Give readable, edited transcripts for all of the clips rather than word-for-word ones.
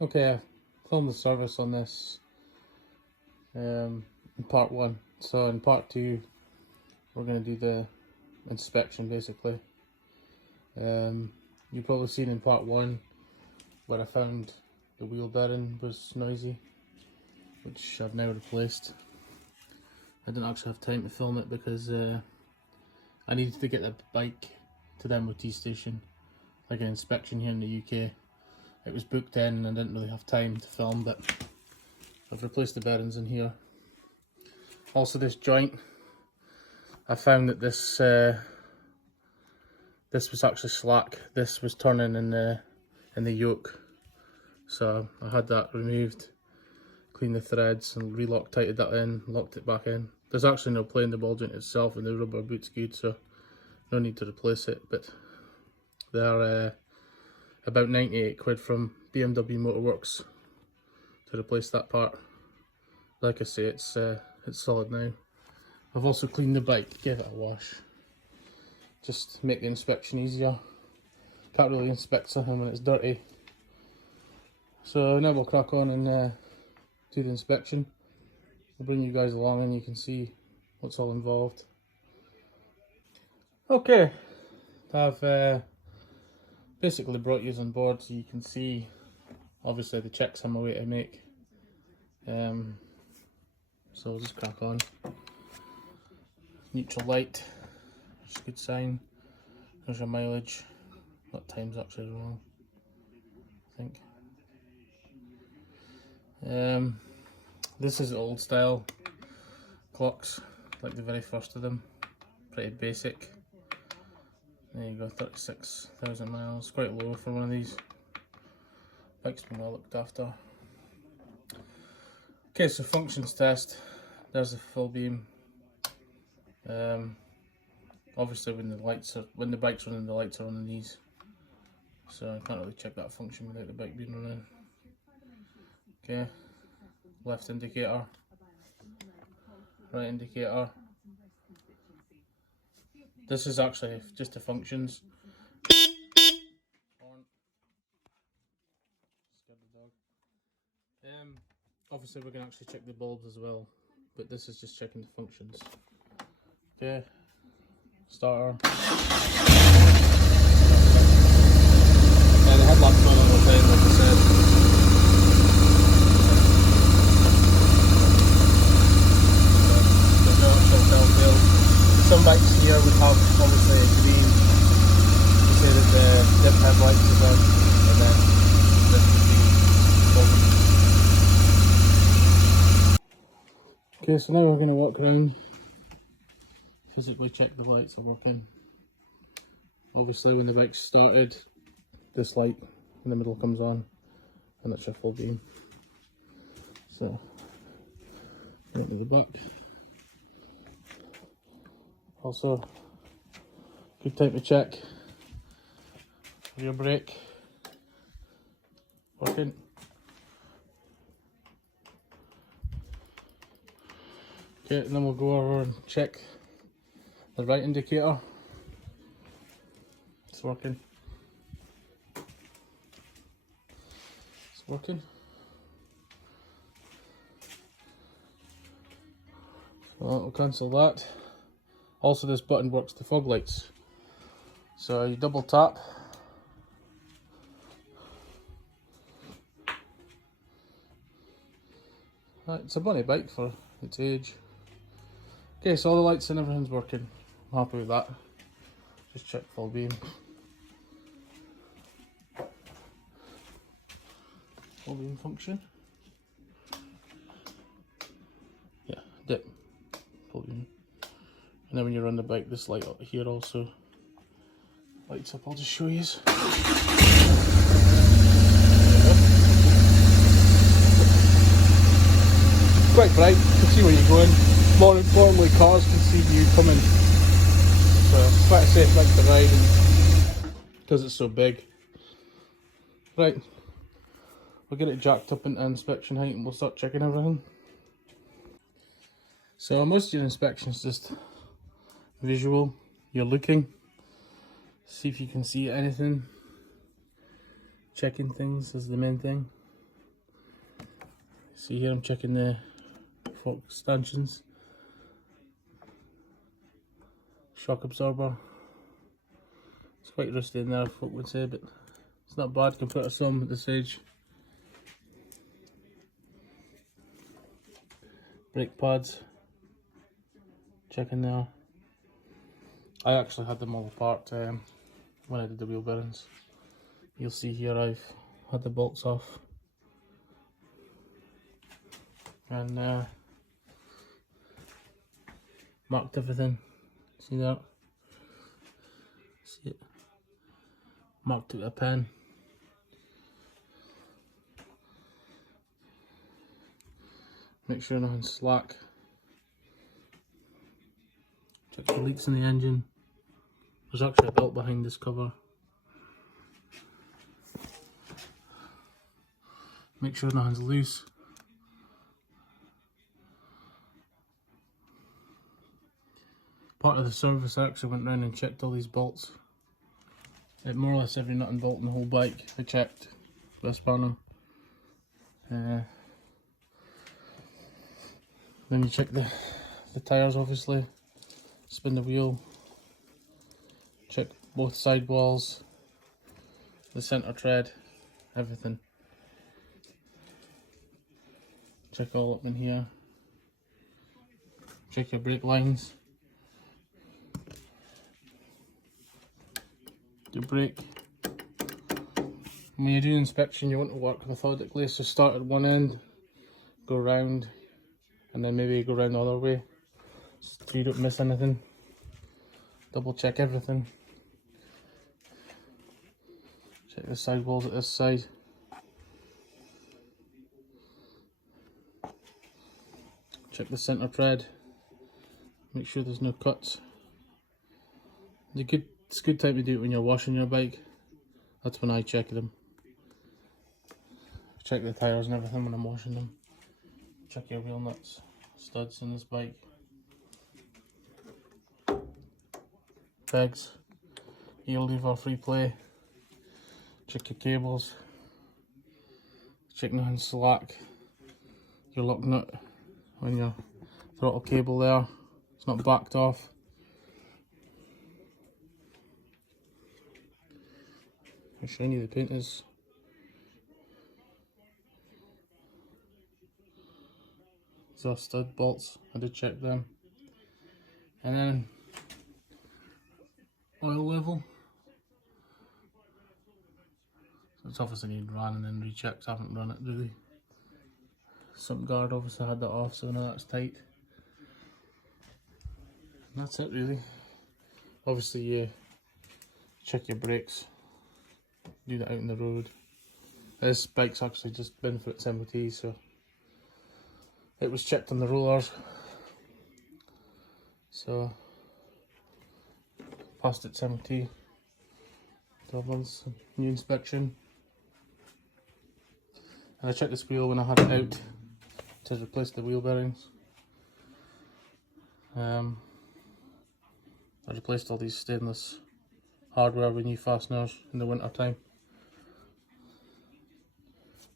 Okay, I filmed the service on this in part 1. So in part 2 we're going to do the inspection basically. You've probably seen in part 1 where I found the wheel bearing was noisy, which I've now replaced. I didn't actually have time to film it because I needed to get the bike to the MOT station, like an inspection here in the UK. It was booked in and I didn't really have time to film, but I've replaced the bearings in here. Also this joint, I found that this was actually slack. This was turning in the yoke, so I had that removed, cleaned the threads and re-loctited that in, locked it back in. There's actually no play in the ball joint itself and the rubber boot's good, so no need to replace it, but they're about 98 quid from BMW Motorworks to replace that part. Like I say, it's solid now. I've also cleaned the bike, gave it a wash, just to make the inspection easier. Can't really inspect something when it's dirty. So now we'll crack on and do the inspection. I'll bring you guys along and you can see what's all involved. Okay, I've basically brought you on board so you can see obviously the checks I'm away to make. So I'll just crack on. Neutral light, which is a good sign. There's your mileage. That time's actually as well, I think. This is old style clocks, like the very first of them. Pretty basic. There you go, 36,000 miles. Quite low for one of these. Bike's been well looked after. Okay, so functions test. There's the full beam. Obviously when the bike's running, the lights are on these. So I can't really check that function without the bike being running. Okay, left indicator, right indicator. This is actually just the functions. Obviously we can actually check the bulbs as well, but this is just checking the functions. Okay, starter. Yeah, the headlamp's on all the time, like I said. There's no actual telltale. Some bikes here would have obviously a green to say that the dip headlights is on, and then this would be golden. Okay, so now we're going to walk around, physically check the lights are working. Obviously when the bike's started, this light in the middle comes on and that's your full beam. So, right to the back. Also, good time to check rear brake working. Okay, and then we'll go over and check the right indicator. It's working. It's working. So we'll cancel that. Also, this button works the fog lights. So you double tap. Right, it's a bunny bike for its age. Okay, so all the lights and everything's working. I'm happy with that. Just check full beam. Full beam function. Yeah, dip. Full beam. And then when you're on the bike, this light up here also lights up. I'll just show you. Quite bright, you can see where you're going. More importantly, cars can see you coming. So it's quite a safe bike to ride because it's so big. Right, we'll get it jacked up into inspection height and we'll start checking everything. So most of your inspections just visual. You're looking, see if you can see anything. Checking things is the main thing. See here, I'm checking the fork stanchions, shock absorber. It's quite rusty in there, folk would say, but it's not bad compared to some at this age. Brake pads, checking there. I actually had them all apart when I did the wheel bearings. You'll see here I've had the bolts off. And marked everything. See that? See it? Marked it with a pen. Make sure nothing's slack. Check for leaks in the engine. There's actually a belt behind this cover. Make sure nothing's loose. Part of the service, I actually went round and checked all these bolts. More or less every nut and bolt in the whole bike I checked. This panel. Then you check the tyres, obviously. Spin the wheel. Check both sidewalls. The centre tread. Everything. Check all up in here. Check your brake lines. Your brake. When you do inspection, you want to work methodically, so start at one end, go round, and then maybe go round the other way, so you don't miss anything. Double check everything. Check the sidewalls at this side. Check the centre tread. Make sure there's no cuts. It's a good time to do it when you're washing your bike. That's when I check them. Check the tyres and everything when I'm washing them. Check your wheel nuts, studs in this bike. Pegs, heel lever, free play. Check your cables. Check nothing slack. Your lock nut on your throttle cable there. It's not backed off. How shiny the paint is. These are stud bolts, I did check them. And then oil level. So it's obviously need run and then rechecked. I haven't run it really. Some guard obviously had that off, so now that's tight. And that's it really. Obviously you check your brakes. Do that out in the road. This bike's actually just been for its MOT, so it was checked on the rollers. So passed its MOT. 12 months new inspection. And I checked this wheel when I had it out to replace the wheel bearings. I replaced all these stainless hardware with new fasteners in the winter time,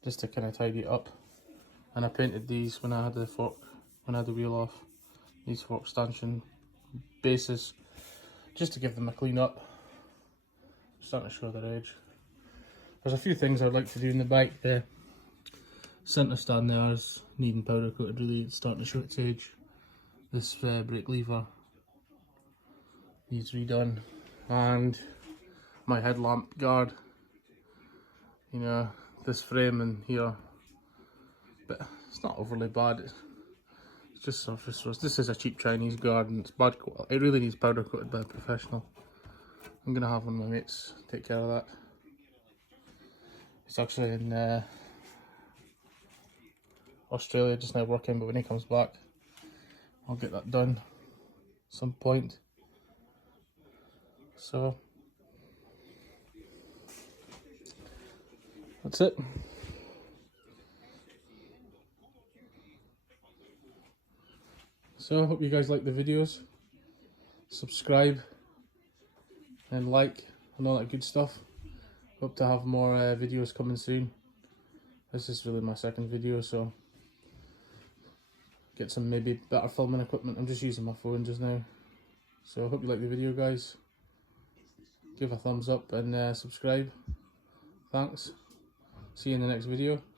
just to kind of tidy it up. And I painted these when I had the wheel off, these fork stanchion bases, just to give them a clean up. Starting to show their age. There's a few things I'd like to do in the bike. The centre stand there is needing powder coated really, it's starting to show its age. This brake lever needs redone, and my headlamp guard, you know, this frame in here, but it's not overly bad. It's just surface rust. This is a cheap Chinese guard and it's bad quality. It really needs powder coated by a professional. I'm gonna have one of my mates take care of that. He's actually in Australia just now working, but when he comes back I'll get that done at some point. So that's it. So I hope you guys like the videos. Subscribe and like and all that good stuff. Hope to have more videos coming soon. This is really my second video, so get some maybe better filming equipment. I'm just using my phone just now. So I hope you like the video, guys. Give a thumbs up and subscribe. Thanks. See you in the next video.